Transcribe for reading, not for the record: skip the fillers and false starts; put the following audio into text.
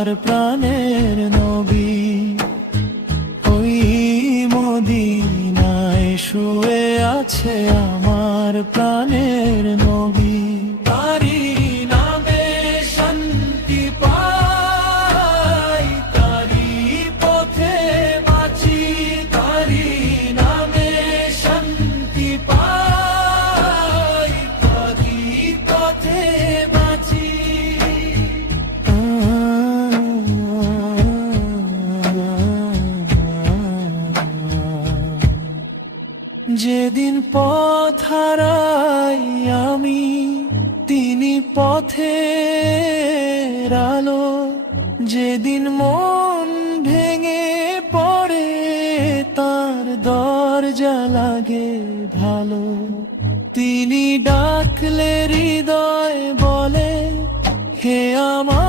আমার প্রাণের নবী, ওই মদিনায় শুয়ে আছে আমার প্রাণের নবী। তারি নামে শান্তি পাই, তারি পথে বাঁচি, তারি নামে শান্তি পাই, তারি পথে বাঁচি। যেদিন পথ হারাই আমি, তিনি পথের আলো। যেদিন মন ভেঙে পড়ে, তার দরজা লাগে ভালো। তিনি ডাকলে হৃদয় বলে, হে আমার